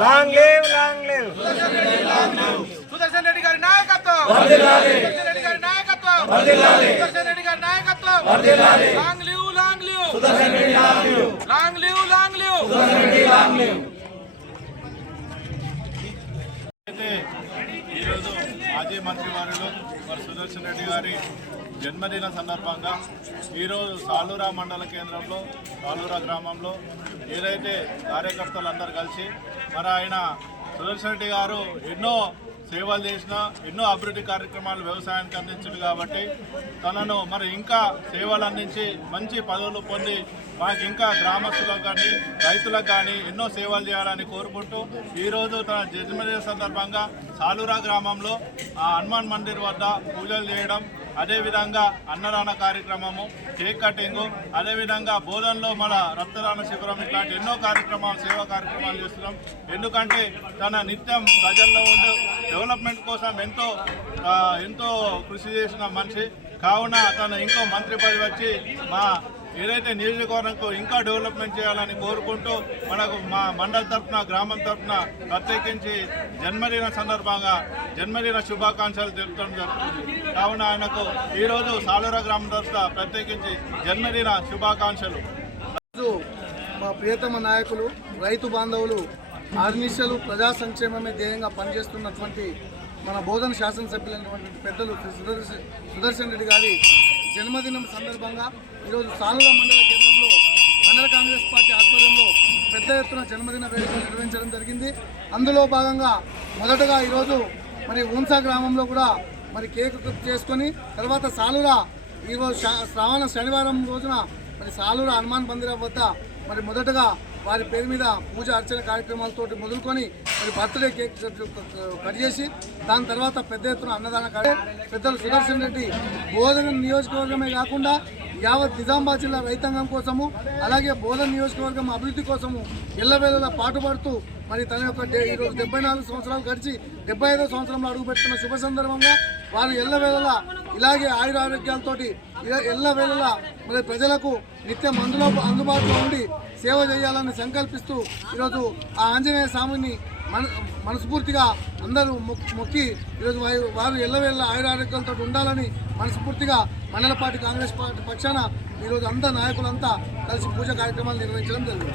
Long live long live Sudarshan Reddy గారి నాయకత్వం. సుదర్శన్ రెడ్డి గారి నాయకత్వం. సుదర్శన్ రెడ్డి గారి నాయకత్వం. Long live long live long live long live అయితే ఈరోజు మాజీ మంత్రి వారిలో మరి సుదర్శన్ రెడ్డి గారి జన్మదిన సందర్భంగా ఈరోజు సాలూరా మండల కేంద్రంలో సాలూరా గ్రామంలో ఏదైతే కార్యకర్తలందరూ కలిసి మరి ఆయన సుదర్శన్ రెడ్డి గారు ఎన్నో సేవలు చేసిన ఎన్నో అభివృద్ధి కార్యక్రమాలు వ్యవసాయానికి అందించింది కాబట్టి తనను మరి ఇంకా సేవలు అందించి మంచి పదవులు పొంది మాకు ఇంకా గ్రామస్తులకు కానీ రైతులకు కానీ ఎన్నో సేవలు చేయాలని కోరుకుంటూ ఈరోజు తన జన్మదిన సందర్భంగా సాలూరా గ్రామంలో ఆ హనుమాన్ మందిర్ వద్ద పూజలు చేయడం అదేవిధంగా అన్నదాన కార్యక్రమము కేక్ కటింగ్ అదేవిధంగా బోధనలో మన రక్తదాన శిబిరం ఇట్లాంటి ఎన్నో కార్యక్రమాలు సేవా కార్యక్రమాలు చేస్తున్నాం. ఎందుకంటే తన నిత్యం ప్రజల్లో ఉండే డెవలప్మెంట్ కోసం ఎంతో ఎంతో కృషి చేసిన మనిషి. కావున తను ఇంకో మంత్రి పది వచ్చి మా ఏదైతే నియోజకవర్గంకు ఇంకా డెవలప్మెంట్ చేయాలని కోరుకుంటూ మనకు మా మండల తరఫున గ్రామం తరఫున ప్రత్యేకించి జన్మదిన సందర్భంగా జన్మదిన శుభాకాంక్షలు తెలుపడం జరుగుతుంది. కావున ఆయనకు ఈరోజు సాలూర గ్రామం తరఫున ప్రత్యేకించి జన్మదిన శుభాకాంక్షలు. మా ప్రియతమ నాయకులు రైతు బాంధవులు ఆర్నిశలు ప్రజా సంక్షేమమే ధ్యేయంగా పనిచేస్తున్నటువంటి మన బోధన శాసనసభ్యులైనటువంటి పెద్దలు సుదర్శన్ సుదర్శన్ రెడ్డి గారి జన్మదినం సందర్భంగా ఈరోజు సాలువ మండల కేంద్రంలో మండల కాంగ్రెస్ పార్టీ ఆధ్వర్యంలో పెద్ద ఎత్తున జన్మదిన వేడుకలు నిర్వహించడం జరిగింది. అందులో భాగంగా మొదటగా ఈరోజు మరి ఊన్సా గ్రామంలో కూడా మరి కేక్ కట్ చేసుకొని తర్వాత సాలురా ఈరోజు శ్రావణ శనివారం రోజున మరి సాలూరు హనుమాన్ మందిరం వద్ద మరి మొదటగా వారి పేరు మీద పూజ అర్చన కార్యక్రమాలతో మొదలుకొని మరి బర్త్డే కేక్ కట్ చేసి దాని తర్వాత పెద్ద ఎత్తున అన్నదాన పెద్దలు సుదర్శన్ రెడ్డి బోధన నియోజకవర్గమే కాకుండా యావత్ నిజామాబాద్ జిల్లా రైతాంగం కోసము అలాగే బోధన నియోజకవర్గం అభివృద్ధి కోసము ఎల్లవేళలా పాటుపడుతూ మరి తన యొక్క డే- ఈరోజు డెబ్బై నాలుగు సంవత్సరాలు గడిచి డెబ్బై ఐదో సంవత్సరంలో అడుగుపెడుతున్న శుభ సందర్భంగా వారు ఎల్లవేళలా ఇలాగే ఆయుర ఆరోగ్యాలతోటి ఇలా- ఎల్లవేళలా మరి ప్రజలకు నిత్యం అందులో అందుబాటులో ఉండి సేవ చేయాలని సంకల్పిస్తూ ఈరోజు ఆ ఆంజనేయ స్వామిని మన మనస్ఫూర్తిగా అందరూ మొక్- మొక్కి ఈరోజు వారు వారు ఎల్లవేళ ఆయుర ఉండాలని మనస్ఫూర్తిగా మండల పార్టీ కాంగ్రెస్ పార్టీ పక్షాన ఈరోజు అంతా నాయకులంతా కలిసి పూజ కార్యక్రమాలు నిర్వహించడం జరిగింది.